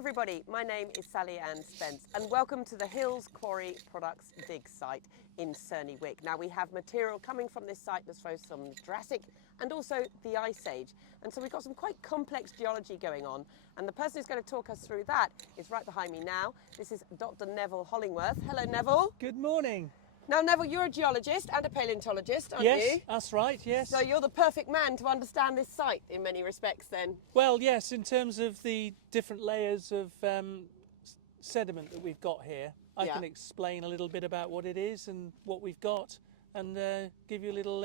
Everybody, my name is Sally-Ann Spence and welcome to the Hills Quarry Products dig site in Cerney, Wick. Now we have material coming from this site that's both from the Jurassic and also the Ice Age, and so we've got some quite complex geology going on, and the person who's going to talk us through that is right behind me now. This is Dr. Neville Hollingworth. Hello Neville. Good morning. Now Neville, you're a geologist and a paleontologist, aren't you? Yes, that's right, yes. So you're the perfect man to understand this site in many respects then. Well, yes, in terms of the different layers of sediment that we've got here, I can explain a little bit about what it is and what we've got, and give you a little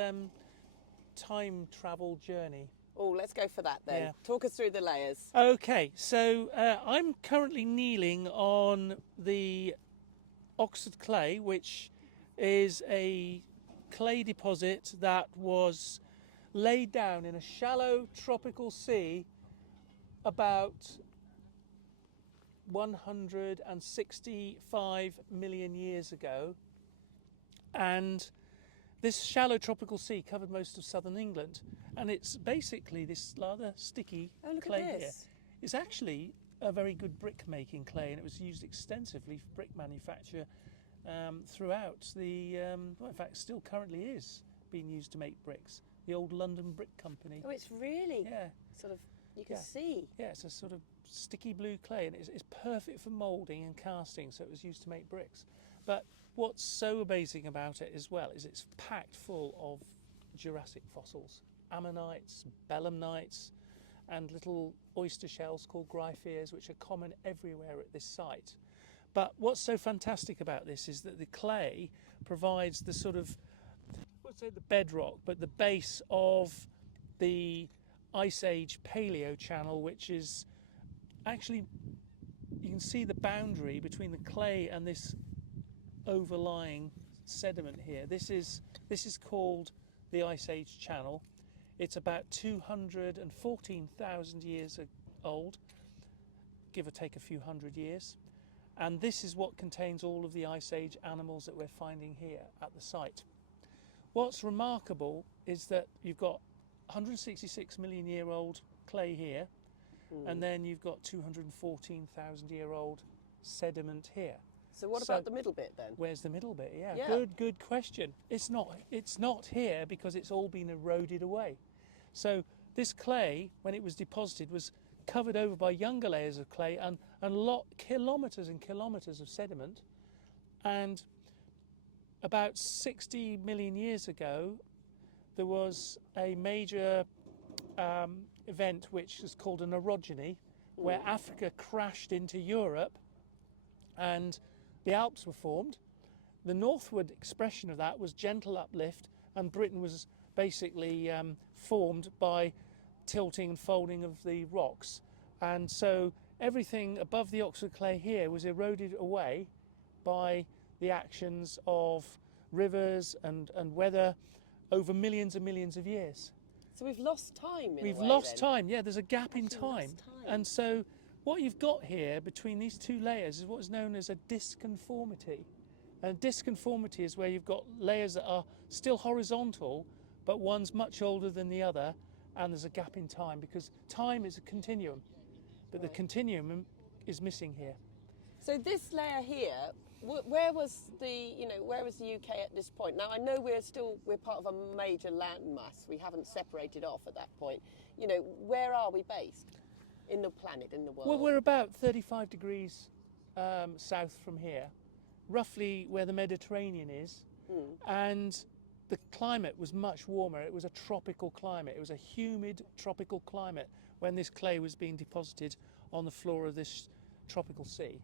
time travel journey. Oh, let's go for that then. Yeah. Talk us through the layers. Okay, so I'm currently kneeling on the Oxford clay, which is a clay deposit that was laid down in a shallow tropical sea about 165 million years ago, and this shallow tropical sea covered most of southern England, and it's basically this rather sticky clay here. It's actually a very good brick making clay, and it was used extensively for brick manufacture throughout the, well, in fact still currently is being used to make bricks. The old London Brick Company. Oh, it's really sort of, you can see. Yeah, it's a sort of sticky blue clay, and it's perfect for moulding and casting, so it was used to make bricks. But what's so amazing about it as well is it's packed full of Jurassic fossils, ammonites, belemnites, and little oyster shells called gryphaeas, which are common everywhere at this site. But what's so fantastic about this is that the clay provides the sort of, let's say the bedrock, but the base of the Ice Age Paleo channel, which is actually, you can see the boundary between the clay and this overlying sediment here. This is called the Ice Age channel. It's about 214,000 years old, give or take a few hundred years. And this is what contains all of the Ice Age animals that we're finding here at the site. What's remarkable is that you've got 166 million year old clay here, and then you've got 214,000 year old sediment here. So what about the middle bit then? Where's the middle bit? Yeah. Good question. It's not here because it's all been eroded away. So this clay, when it was deposited, was covered over by younger layers of clay and kilometres and kilometres of sediment. And about 60 million years ago, there was a major event which is called an orogeny, where Africa crashed into Europe and the Alps were formed. The northward expression of that was gentle uplift, and Britain was basically formed by tilting and folding of the rocks, and so everything above the Oxford clay here was eroded away by the actions of rivers and weather over millions and millions of years. So we've lost time We've lost time, yeah, there's a gap in time. And so what you've got here between these two layers is what's known as a disconformity. And a disconformity is where you've got layers that are still horizontal, but one's much older than the other, and there's a gap in time because time is a continuum, but the continuum is missing here. So this layer here, where was the UK at this point? Now I know we're part of a major landmass. We haven't separated off at that point. You know, where are we based in the planet, in the world? Well, we're about 35 degrees south from here, roughly where the Mediterranean is, and the climate was much warmer. It was a tropical climate. It was a humid tropical climate when this clay was being deposited on the floor of this tropical sea.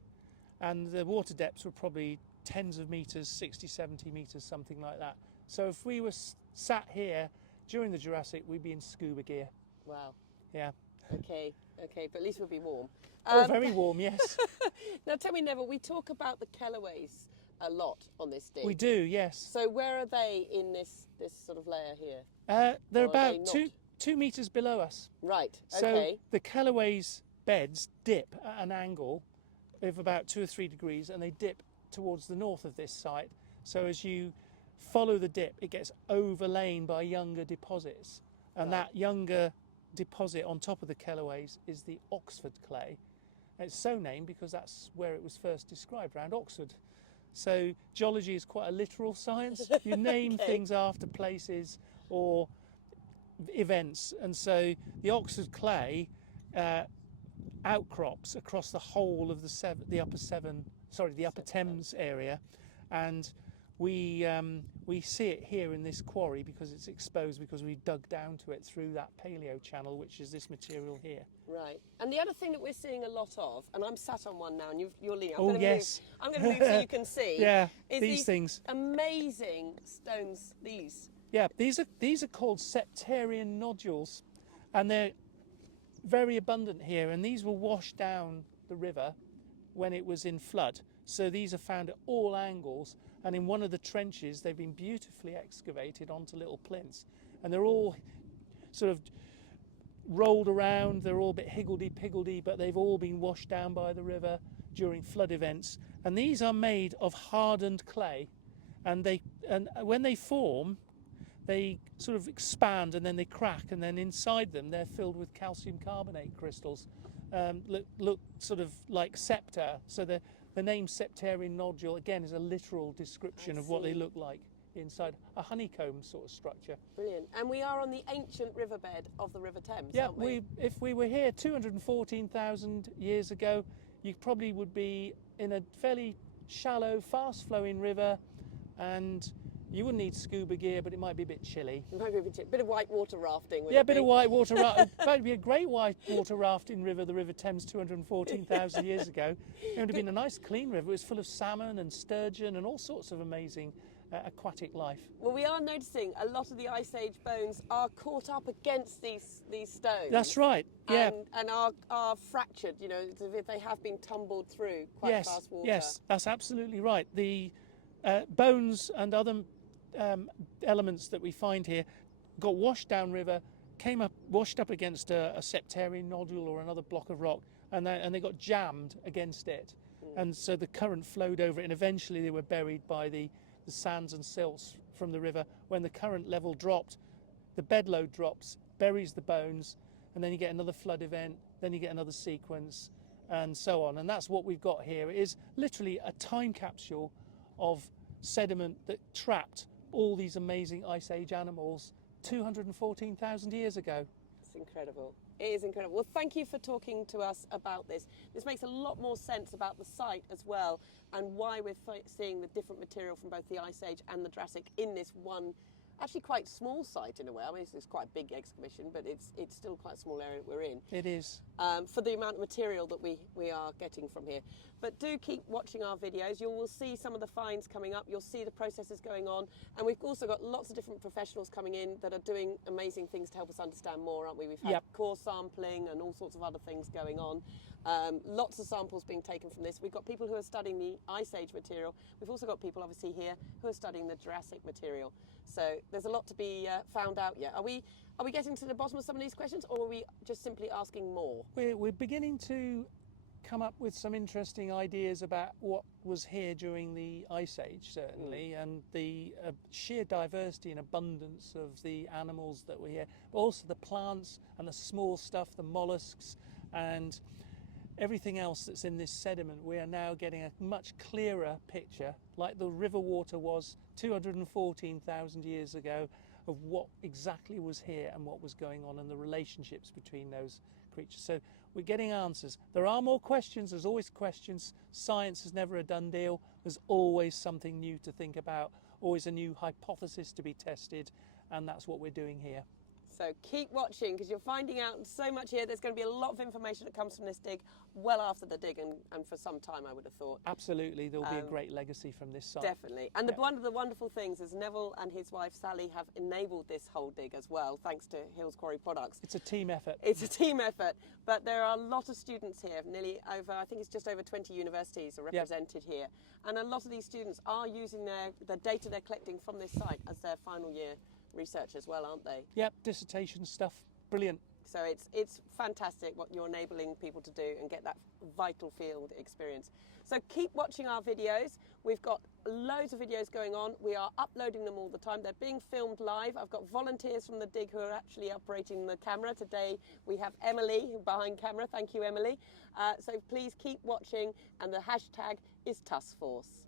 And the water depths were probably tens of metres, 60, 70 metres, something like that. So if we were sat here during the Jurassic, we'd be in scuba gear. Wow. Yeah. Okay, but at least we'll be warm. Oh, very warm, yes. Now tell me, Neville, we talk about the Kelloways a lot on this dig. We do, yes. So where are they in this sort of layer here? They're about 2 metres below us. Right, okay. So the Kelloways beds dip at an angle of about 2 or 3 degrees, and they dip towards the north of this site. So as you follow the dip, it gets overlain by younger deposits, and that younger deposit on top of the Kelloways is the Oxford clay, It's so named because that's where it was first described, around Oxford. So geology is quite a literal science. You name Okay. things after places or events, and so the Oxford clay outcrops across the whole of the upper Thames area, and we see it here in this quarry because it's exposed, because we dug down to it through that paleo channel, which is this material here. Right. And the other thing that we're seeing a lot of, and I'm sat on one now, and you're leaning. Oh, yes. I'm going to move so you can see. Yeah, is these things. Amazing stones. Yeah, these are called septarian nodules, and they're very abundant here. And these were washed down the river when it was in flood. So these are found at all angles. And in one of the trenches, they've been beautifully excavated onto little plinths, and they're all sort of rolled around. They're all a bit higgledy-piggledy, but they've all been washed down by the river during flood events. And these are made of hardened clay, and when they form, they sort of expand and then they crack, and then inside them they're filled with calcium carbonate crystals. Look sort of like septa. So the name septarian nodule again is a literal description of what they look like inside, a honeycomb sort of structure. Brilliant. And we are on the ancient riverbed of the River Thames, Yeah, aren't we? if we were here 214,000 years ago, you probably would be in a fairly shallow, fast-flowing river, and you wouldn't need scuba gear, but it might be a bit chilly. It might be a bit of whitewater rafting. Yeah, a bit of whitewater rafting. In fact, it'd be a great whitewater rafting river, the River Thames 214,000 years ago. It would have been a nice clean river. It was full of salmon and sturgeon and all sorts of amazing aquatic life. Well, we are noticing a lot of the Ice Age bones are caught up against these stones. That's right, yeah. And are fractured, you know, as if they have been tumbled through quite fast water. Yes, that's absolutely right. The bones and other elements that we find here got washed down river, washed up against a septarian nodule or another block of rock, and they got jammed against it. And so the current flowed over it, and eventually they were buried by the sands and silts from the river. When the current level dropped, the bed load drops, buries the bones, and then you get another flood event, then you get another sequence, and so on. And that's what we've got here. It is literally a time capsule of sediment that trapped all these amazing Ice Age animals 214,000 years ago. It's incredible. It is incredible. Well, thank you for talking to us about this. This makes a lot more sense about the site as well, and why we're seeing the different material from both the Ice Age and the Jurassic in this one, actually quite small site in a way. I mean, it's quite a big excavation, but it's still quite a small area that we're in. It is. For the amount of material that we are getting from here. But do keep watching our videos. You will see some of the finds coming up. You'll see the processes going on. And we've also got lots of different professionals coming in that are doing amazing things to help us understand more, aren't we? We've had core sampling and all sorts of other things going on. Lots of samples being taken from this. We've got people who are studying the Ice Age material. We've also got people obviously here who are studying the Jurassic material. So there's a lot to be found out yet. Are we getting to the bottom of some of these questions, or are we just simply asking more? We're beginning to come up with some interesting ideas about what was here during the Ice Age, certainly, and the sheer diversity and abundance of the animals that were here, but also the plants and the small stuff, the mollusks, and everything else that's in this sediment. We are now getting a much clearer picture, like the river water was 214,000 years ago, of what exactly was here and what was going on and the relationships between those creatures. So we're getting answers. There are more questions. There's always questions. Science is never a done deal. There's always something new to think about, always a new hypothesis to be tested, and that's what we're doing here. So keep watching, because you're finding out so much here. There's going to be a lot of information that comes from this dig well after the dig, and for some time, I would have thought. Absolutely, there'll be a great legacy from this site. Definitely. And one of the wonderful things is Neville and his wife Sally have enabled this whole dig as well, thanks to Hills Quarry Products. It's a team effort. It's a team effort, but there are a lot of students here, nearly over, I think it's just over 20 universities are represented here. And a lot of these students are using the data they're collecting from this site as their final year research as well, aren't they? Yep, dissertation stuff, brilliant. So it's fantastic what you're enabling people to do and get that vital field experience. So keep watching our videos. We've got loads of videos going on. We are uploading them all the time. They're being filmed live. I've got volunteers from the dig who are actually operating the camera. Today we have Emily behind camera. Thank you, Emily. So please keep watching, and the hashtag is TUSForce.